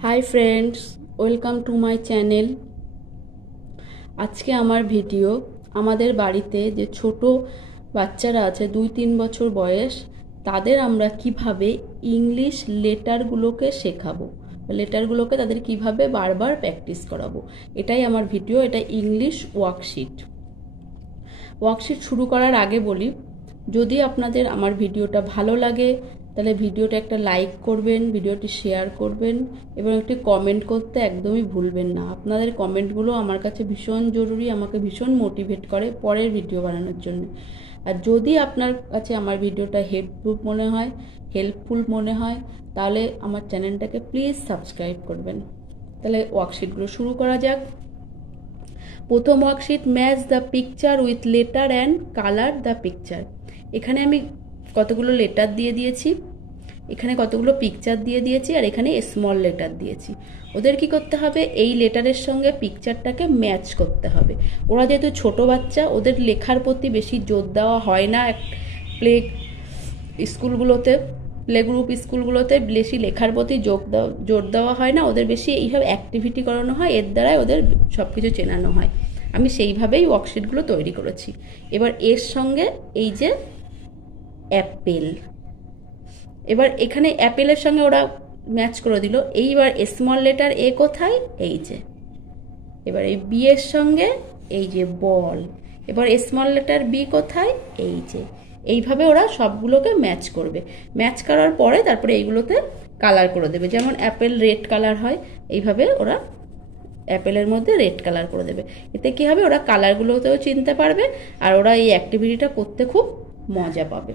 High friends welcome to my channel. आज के आमार भिडियो आमादेर बाड़ीते जे छोटो बाच्चारा आछे 2-3 बछर बयस तादेर आमरा किभाबे इंग्लिश लेटारगुलोके शेखाबो, लेटारगुलोके तादेर किभाबे बार बार प्रैक्टिस कराबो, एटाई आमार भिडियो। एटा इंग्लिश वार्कशीट। वार्कशीट शुरू करार आगे बोली, यदि आपनादेर आमार भिडियोटा भालो लागे তাহলে ভিডিওটা একটা লাইক করবেন, ভিডিওটি শেয়ার করবেন এবং একটি কমেন্ট করতে একদমই ভুলবেন না। আপনাদের কমেন্টগুলো আমার কাছে ভীষণ জরুরি, আমাকে ভীষণ মোটিভেট করে পরের ভিডিও বানানোর জন্য। আর যদি আপনার কাছে আমার ভিডিওটা হেল্পফুল মনে হয় তাহলে আমার চ্যানেলটাকে প্লিজ সাবস্ক্রাইব করবেন। তাহলে ওয়ার্কশিটগুলো শুরু করা যাক। প্রথম worksheet, match the picture with letter and colour the picture. এখানে আমি কতগুলো লেটার দিয়ে দিয়েছি, এখানে কতগুলো পিকচার দিয়ে দিয়েছি, আর এখানে স্মল লেটার দিয়েছি। ওদের কি করতে হবে, এই লেটারের সঙ্গে পিকচারটাকে ম্যাচ করতে হবে। ওরা যেহেতু ছোট বাচ্চা, ওদের লেখার প্রতি বেশি জোর দেওয়া হয় না। প্লে গ্রুপ স্কুলগুলোতে বেশি লেখার প্রতি জোর দেওয়া হয় না, ওদের বেশি এইভাবে অ্যাক্টিভিটি করানো হয়, এর দ্বারাই ওদের সব কিছু চেনানো হয়। আমি সেইভাবেই ওয়ার্কশিটগুলো তৈরি করেছি। এবার এর সঙ্গে এই যে অ্যাপেল, এবার এখানে অ্যাপেলের সঙ্গে ওরা ম্যাচ করে দিল। এইবার স্মল লেটার এ কোথায়, এই যে। এবার এই বি এর সঙ্গে এই যে বল। এবার স্মল লেটার বি কোথায়, এই যে। এইভাবে ওরা সবগুলোকে ম্যাচ করবে। ম্যাচ করার পরে তারপরে এইগুলোতে কালার করে দেবে। যেমন অ্যাপেল রেড কালার হয়, এইভাবে ওরা অ্যাপেলের মধ্যে রেড কালার করে দেবে। এতে কি হবে, ওরা কালারগুলোতেও চিনতে পারবে আর ওরা এই অ্যাক্টিভিটিটা করতে খুব মজা পাবে।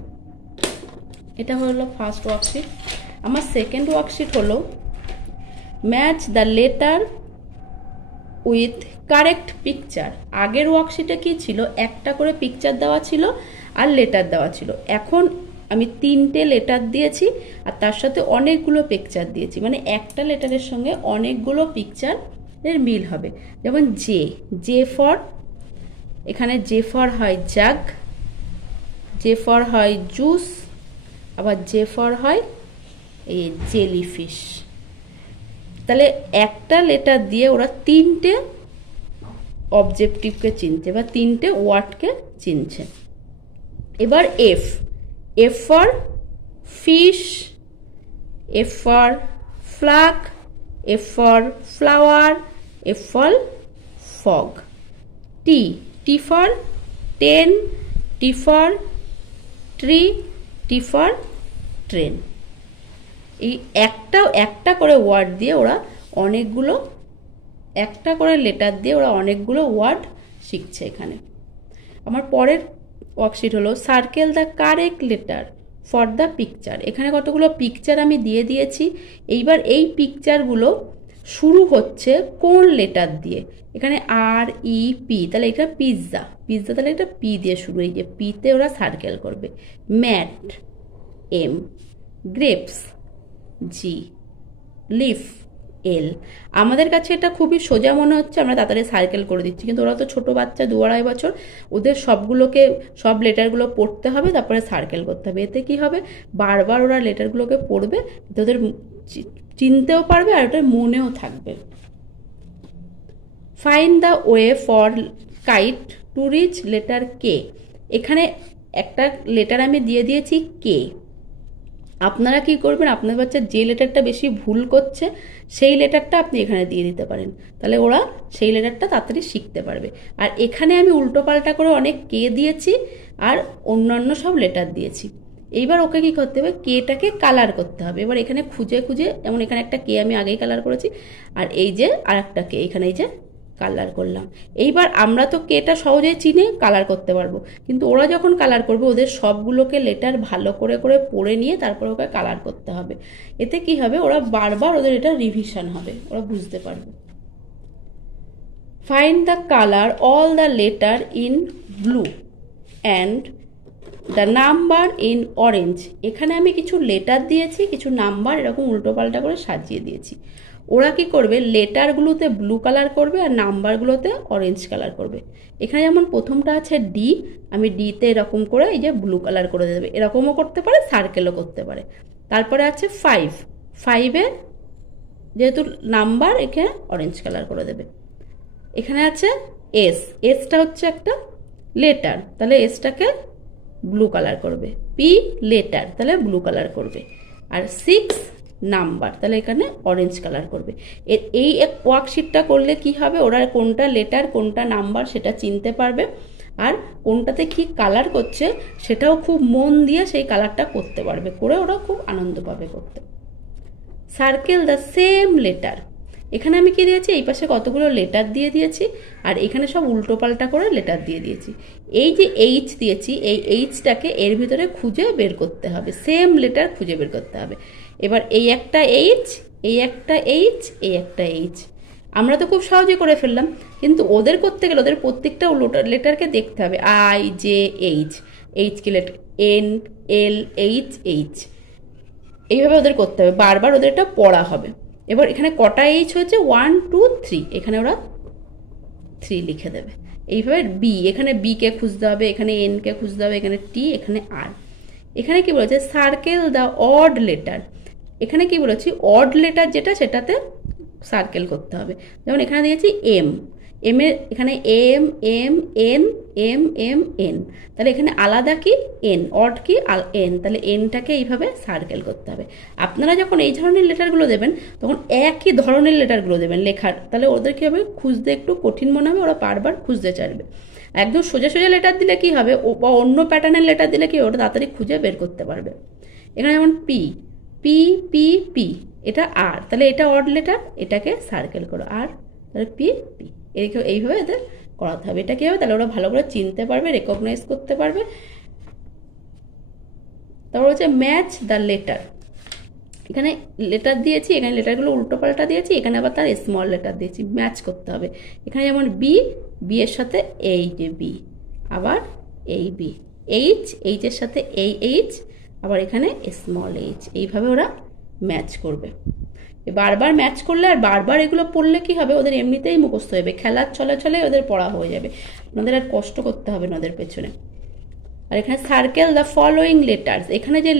এটা হলো ফার্স্ট ওয়ার্কশিট। আমার সেকেন্ড ওয়ার্কশিট হলো match the letter with correct picture. আগের ওয়ার্কশিটে কি ছিল, একটা করে পিকচার দেওয়া ছিল আর লেটার দেওয়া ছিল। এখন আমি 3টে লেটার দিয়েছি আর তার সাথে অনেকগুলো পিকচার দিয়েছি, মানে একটা লেটারের সঙ্গে অনেকগুলো পিকচারের মিল হবে। যেমন জে ফর, এখানে জে ফর হয় জাগ, জে ফর হয় জুস, আবার জে ফর হয় এই জেলিফিশ। তাহলে একটা লেটার দিয়ে ওরা 3টে অবজেক্টিভকে চিনছে বা 3টে ওয়ার্ডকে চিনছে। এবার F for fish, F for flag, F for flower, F for fog. T for ten, T for tree, T for train. এই একটা করে ওয়ার্ড দিয়ে ওরা অনেকগুলো, একটা করে লেটার দিয়ে ওরা অনেকগুলো ওয়ার্ড শিখছে এখানে। আমার পরের ওয়ার্কশিট হলো circle the correct letter for the picture. এখানে কতগুলো পিকচার আমি দিয়ে দিয়েছি। এইবার এই পিকচারগুলো শুরু হচ্ছে কোন লেটার দিয়ে, এখানে আর ই পি, তাহলে এটা পিৎজা, তাহলে এটা পি দিয়ে শুরু, এই যে পিতে ওরা সার্কেল করবে। ম্যাট এম, গ্রেপস জি, লিফ এল। আমাদের কাছে এটা খুবই সোজা মনে হচ্ছে, আমরা তাড়াতাড়ি সার্কেল করে দিচ্ছি, কিন্তু ওরা তো ছোট বাচ্চা, 2-2.5 বছর, ওদের সব লেটারগুলো পড়তে হবে, তারপরে সার্কেল করতে হবে। এতে কি হবে, বারবার ওরা লেটারগুলোকে পড়বে, ওদের চিনতেও পারবে আর ওটা মনেও থাকবে। Find the way for kite to reach letter কে। এখানে একটা লেটার আমি দিয়ে দিয়েছি কে। আপনারা কি করবেন, আপনার বাচ্চা যে লেটারটা বেশি ভুল করছে সেই লেটারটা আপনি এখানে দিয়ে দিতে পারেন, তাহলে ওরা সেই লেটারটা তাড়াতাড়ি শিখতে পারবে। আর এখানে আমি উল্টো পাল্টা করে অনেক কে দিয়েছি আর অন্যান্য সব লেটার দিয়েছি। এইবার ওকে কি করতে হবে, কেটাকে কালার করতে হবে। এবার এখানে খুঁজে যেমন এখানে একটা কে আমি আগেই কালার করেছি, আর এই যে আর একটা কে এখানে এই যে কালার করলাম। এইবার আমরা তো কেটা সহজেই চিনে কালার করতে পারবো, কিন্তু ওরা যখন কালার করবে ওদের সবগুলোকে লেটার ভালো করে পড়ে নিয়ে তারপর ওকে কালার করতে হবে। এতে কি হবে, ওরা বারবার ওদের এটা রিভিশন হবে, ওরা বুঝতে পারবে। Find the colour all the letter in blue and the number in orange. এখানে আমি কিছু লেটার দিয়েছি, কিছু নাম্বার এরকম উল্টো পাল্টা করে সাজিয়ে দিয়েছি। ওরা কি করবে, লেটারগুলোতে ব্লু কালার করবে আর নাম্বারগুলোতে অরেঞ্জ কালার করবে। এখানে যেমন প্রথমটা আছে ডি, আমি ডিতে এরকম করে এই যে ব্লু কালার করে দেবে, এরকমও করতে পারে, সার্কেলও করতে পারে। তারপরে আছে 5, 5-এ যেহেতু নাম্বার এখানে অরেঞ্জ কালার করে দেবে। এখানে আছে এস, এসটা হচ্ছে একটা লেটার, তাহলে এসটাকে ব্লু কালার করবে। পি লেটার, তাহলে ব্লু কালার করবে। আর 6 নাম্বার, তাহলে এখানে অরেঞ্জ কালার করবে। এই এক ওয়ার্কশিটটা করলে কি হবে, ওরা কোনটা লেটার কোনটা নাম্বার সেটা চিনতে পারবে, আর কোনটাতে কি কালার করছে সেটাও খুব মন দিয়ে সেই কালারটা করতে পারবে, করে ওরা খুব আনন্দ পাবে করতে। সার্কেল দ্য সেম লেটার, এখানে আমি কি দিয়েছি, এই পাশে কতগুলো লেটার দিয়ে দিয়েছি, আর এখানে সব উল্টো পাল্টা করে লেটার দিয়ে দিয়েছি। এই যে এইচ দিয়েছি, এই এইচটাকে এর ভিতরে খুঁজে বের করতে হবে, সেম লেটার খুঁজে বের করতে হবে। এবার এই একটা এইচ, এই একটা এইচ, এই একটা এইচ, আমরা তো খুব সহজে করে ফেললাম, কিন্তু ওদের করতে গেলে ওদের প্রত্যেকটা লেটারকে দেখতে হবে। আই জে এইচ, এইচ কি letter, N L H H, এইভাবে ওদের করতে হবে, বারবার ওদের এটা পড়া হবে। এবার এখানে কটা এইচ হয়েছে, 1 2 3, এখানে ওরা 3 লিখে দেবে। এইভাবে বি, এখানে বি কে খুঁজতে হবে, এখানে এন কে খুঁজতে হবে, এখানে টি, এখানে আর। এখানে কি বলেছে, সার্কেল দ্য অড লেটার, এখানে কি বলেছি, অড লেটার যেটা সেটাতে সার্কেল করতে হবে। যেমন এখানে দিয়েছি এম, এম এর এখানে M M N M M N, তাহলে এখানে আলাদা কি এন, অড কি এন, তাহলে এনটাকে এইভাবে সার্কেল করতে হবে। আপনারা যখন এই ধরনের লেটারগুলো দেবেন তখন একই ধরনের লেটারগুলো দেবেন লেখার, তাহলে ওদের কি হবে, খুঁজতে একটু কঠিন মনে হবে, ওরা বারবার খুঁজতে চাইবে। একদম সোজা সোজা লেটার দিলে কি হবে, বা অন্য প্যাটার্নের লেটার দিলে কি ওটা তাড়াতাড়ি খুঁজে বের করতে পারবে। এখানে যেমন পি পি পি পি, এটা আর, তাহলে এটা অড লেটার, এটাকে সার্কেল করো আর, তাহলে পি পি, এইভাবে এদের করাতে হবে। এটা কি হবে, তাহলে ওরা ভালো করে চিনতে পারবে, রেকগনাইজ করতে পারবে। তারপর হচ্ছে ম্যাচ দ্য লেটার, এখানে লেটার দিয়েছি, এখানে লেটারগুলো উল্টো পাল্টা দিয়েছি, এখানে আবার তার স্মল লেটার দিয়েছি, ম্যাচ করতে হবে। এখানে যেমন বি, বি এর সাথে এই যে বি, আবার এই বি, এইচ, এইচ এর সাথে এই এইচ, আবার এখানে স্মল এইচ, এইভাবে ওরা ম্যাচ করবে। বারবার ম্যাচ করলে আর বারবার এগুলো পড়লে কি হবে, ওদের এমনিতেই মুখস্থ হবে, খেলার চলে চলে ওদের পড়া হয়ে যাবে, ওদের আর কষ্ট করতে হবে না ওদের পেছনে। আর এখানে সার্কেল দ্য ফলোয়িং লেটার্স, এখানে যে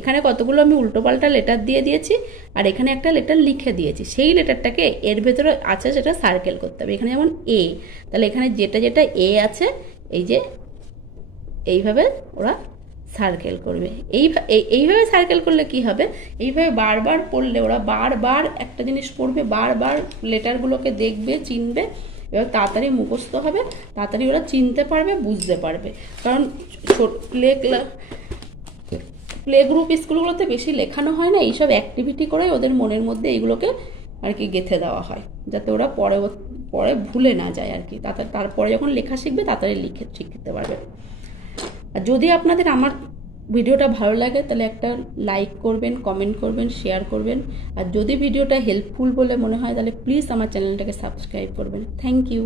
এখানে কতগুলো আমি উল্টোপাল্টা লেটার দিয়ে দিয়েছি, আর এখানে একটা লেটার লিখে দিয়েছি, সেই লেটারটাকে এর ভেতরে আছে সেটা সার্কেল করতে হবে। এখানে যেমন এ, তাহলে এখানে যেটা যেটা এ আছে, এই যে এইভাবে ওরা সার্কেল করবে। এইভাবে সার্কেল করলে কি হবে, এইভাবে বারবার পড়লে ওরা বারবার একটা জিনিস পড়বে, বারবার লেটারগুলোকে দেখবে, চিনবে, এবার তাড়াতাড়ি মুখস্থ হবে, তাড়াতাড়ি ওরা চিনতে পারবে, বুঝতে পারবে। কারণ প্লে গ্রুপ স্কুলগুলোতে বেশি লেখানো হয় না, এইসব অ্যাক্টিভিটি করে ওদের মনের মধ্যে এইগুলোকে আর কি গেঁথে দেওয়া হয়, যাতে ওরা পরে ভুলে না যায় আর কি, তারপরে যখন লেখা শিখবে তাড়াতাড়ি শিখতে পারবে। আর যদি আপনাদের আমার ভিডিওটা ভালো লাগে তাহলে একটা লাইক করবেন, কমেন্ট করবেন, শেয়ার করবেন, আর যদি ভিডিওটা হেল্পফুল বলে মনে হয় তাহলে প্লিজ আমার চ্যানেলটাকে সাবস্ক্রাইব করবেন। Thank you.